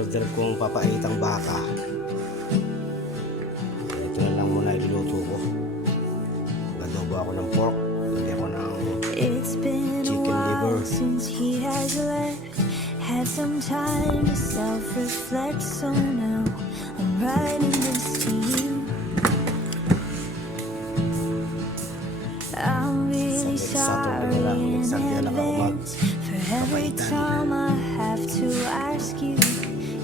in-order kong papaitang baka. Ito na lang muna iluluto ko. Adobo ako ng pork. Lagyan ko ng chicken liver. Since he has left, had some time to self-reflect. So now I'm writing this to you. I'm really sorry in advance for every time I have to ask you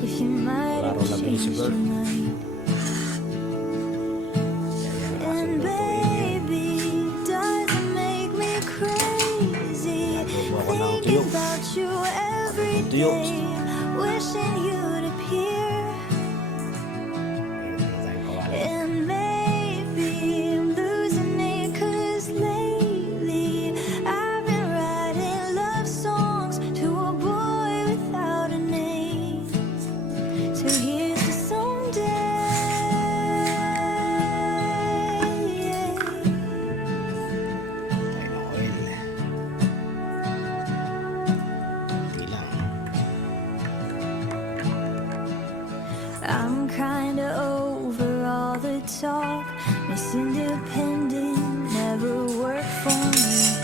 if you might have changed your mind. And baby, does it make me crazy thinking about you every day, wishing you'd appear. And maybe I'm losing it 'cause lately I've been writing love songs to a boy without a name. So here's to someday. I'm kinda over all the talk. Miss Independent never worked for me.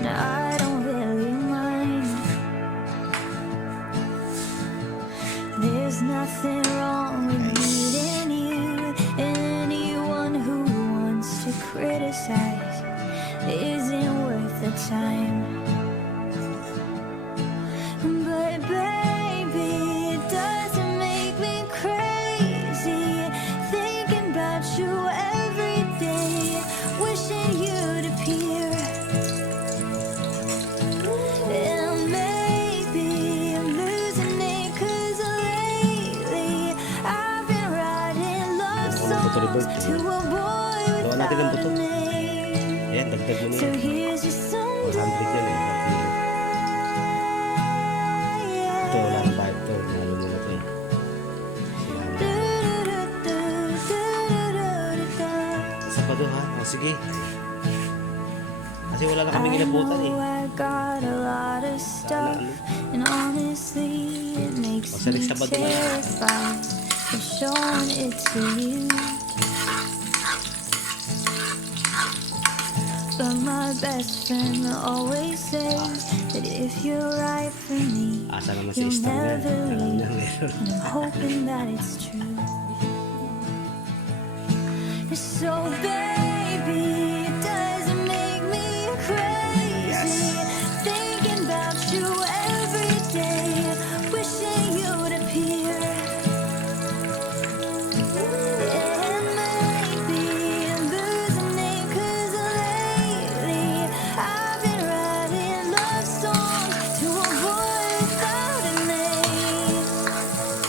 Now I don't really mind. There's nothing wrong with meeting you. Anyone who wants to criticize isn't worth the time. But baby, it doesn't make me crazy thinking about you every day, wishing you'd appear. And maybe I'm losing it 'cause lately I've been writing love songs to a boy without a name. Ayan, dagdag mo So niya. here's your 400 someday. yan eh. Ito, wala nang bayad to. Nalo mo na to eh. Isa pa to ha? O sige. Kasi wala na kaming inabutan eh. I got a lot of stuff, and honestly, it makes me terrified of showing it to you. But my best friend always says that if you're right for me, Asa naman si you'll Stan yan. never Alam niya leave. meron. And I'm hoping that it's true. So baby, it doesn't make me crazy thinking about you every day, wishing you'd appear. And maybe I'm losing it 'cause lately I've been writing love songs to a boy without a name.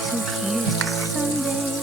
So here's to someday.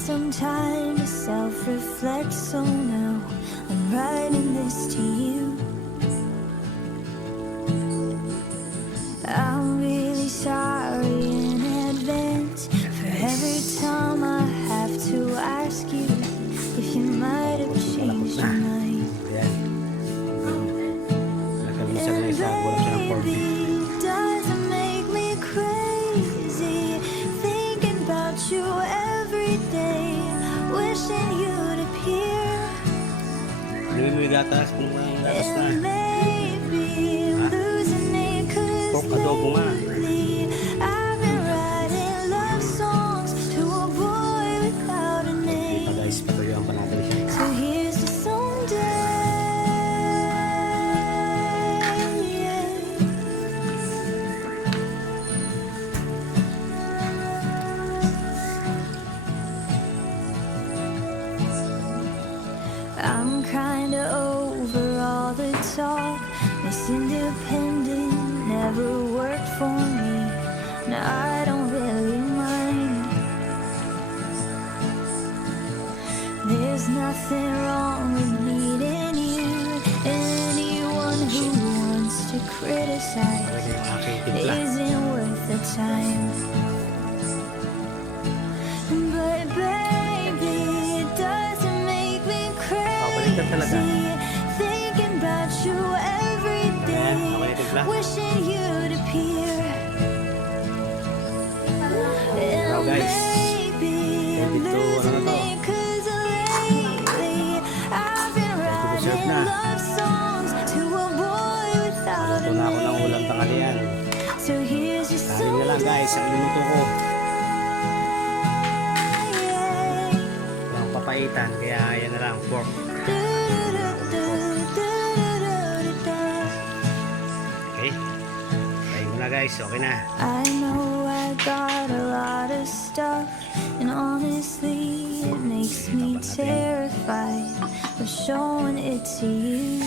some time to self-reflect, so now I'm writing this to you. I'm really sorry in advance for every time I have to ask you if you might have changed your mind. Ayan. Nakamisag na isa. Wala siya ng 4 feet. Does it make me crazy thinking about you every day, wishing you'd appear? Hindi mo yung gatas kung may gatas na. And maybe losing it 'cause Pork adobo nga. lately I've been writing love songs to a boy without a Ito name. guys, patuyuan pa natin siya. So here's to someday. I'm kinda over all the talk. Miss Independent never worked for me. Now I don't really mind. There's nothing wrong with needing you. Anyone who wants to criticize Talaga yung aking timpla. isn't worth the time. But baby, it doesn't make me Baliktad talaga. crazy thinking about you every day, Ayan, okay, timpla. wishing you'd appear. Wow, guys. Maybe I'm Edit to, losing ano na to? it 'cause lately I've been Deserve writing na. love songs to a boy without a Ito na ako ng ulam name. tanghalian. So here's your Sabi na lang guys, ang inuto ko. Walang papaitan, kaya yan na lang, pork. Okay. Kain mo na guys, okay na. I know I got a lot of stuff, and honestly, it makes me terrified of showing it to you.